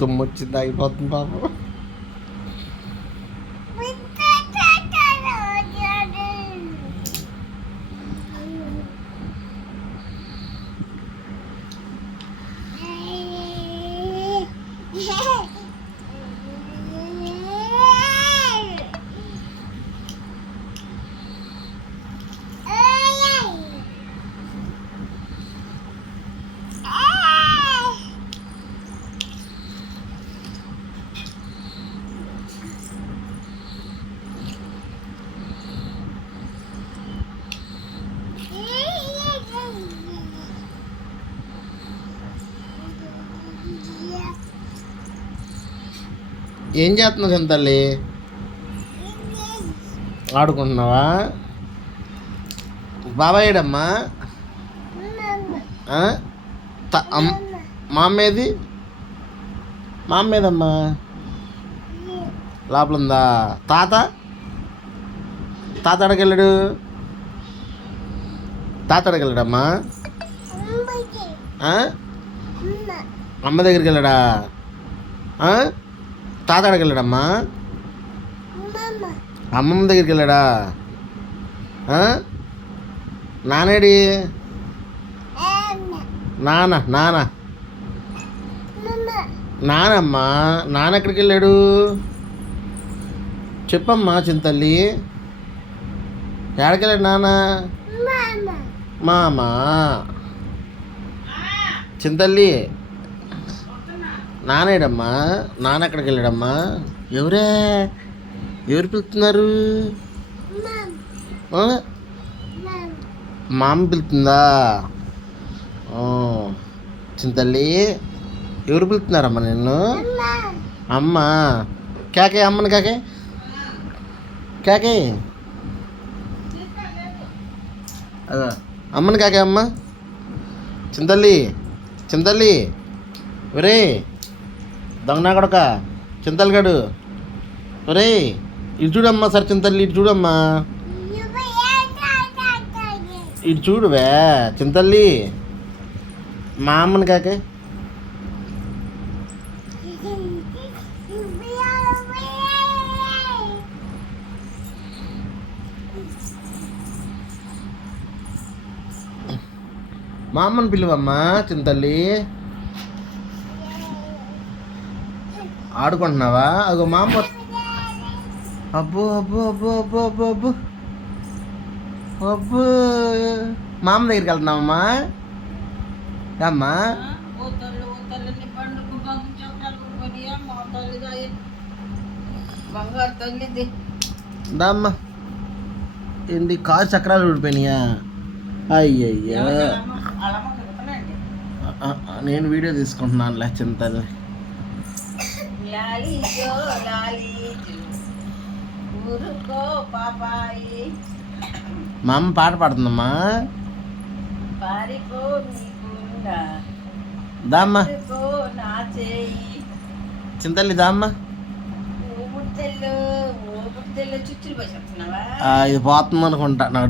తుమ్మొచ్చింది అయిపోతుంది బాబు. ఏం చేస్తున్నావు చింతల్లి? ఆడుకుంటున్నావా? బాబాయ్ ఏడమ్మా? మా అమ్మేది? మా అమ్మేదమ్మా? లోపల ఉందా? తాత తాత అడగెళ్ళాడు? తాత అడగెళ్ళాడమ్మా? అమ్మ దగ్గరికి వెళ్ళాడా? తాత అక్కడికి వెళ్ళాడమ్మా? అమ్మమ్మ దగ్గరికి వెళ్ళాడా? నానేడి? నాన్న నానమ్మా? నాన్న ఎక్కడికి వెళ్ళాడు చెప్పమ్మా చింతల్లి. ఎక్కడికి వెళ్ళాడు నాన్న? మామా చింతల్లి నానేడమ్మా? నాన్న ఎక్కడికి వెళ్ళాడమ్మా? ఎవరు పిలుస్తున్నారు? మా అమ్మ పిలుతుందా? చింతల్లి ఎవరు పిలుస్తున్నారమ్మా నిన్ను? అమ్మ. కాకే అమ్మని కాకే కాకే అదా అమ్మని కాకే అమ్మ. చింతల్లి ఒరే దొంగనా కొడక చింతల్గాడు, ఒరే ఇటు చూడమ్మా. సరే చింతల్లి ఇటు చూడమ్మా, ఇటు చూడువే చింతల్లి. మా అమ్మని కాకే మా అమ్మని పిలువమ్మా చింతల్లి. ఆడుకుంటున్నావా? అగో మా అమ్మ. అబ్బో అబ్బో అబ్బో అబ్బో అబ్బో అబ్బో అబ్బో. మా అమ్మ దగ్గరికి వెళ్తున్నావమ్మా? అమ్మా దామ్మా. ఏంటి కారు చక్రాలు ఊడిపోయినాయా? అయ్యయ్యా నేను వీడియో తీసుకుంటున్నానులే చింతల్లి. మా అమ్మ పాట పాడుతుందమ్మా. దామ్మా చింతల్లి దామ్మా. ఇది పోతుంది అనుకుంటా నాకు.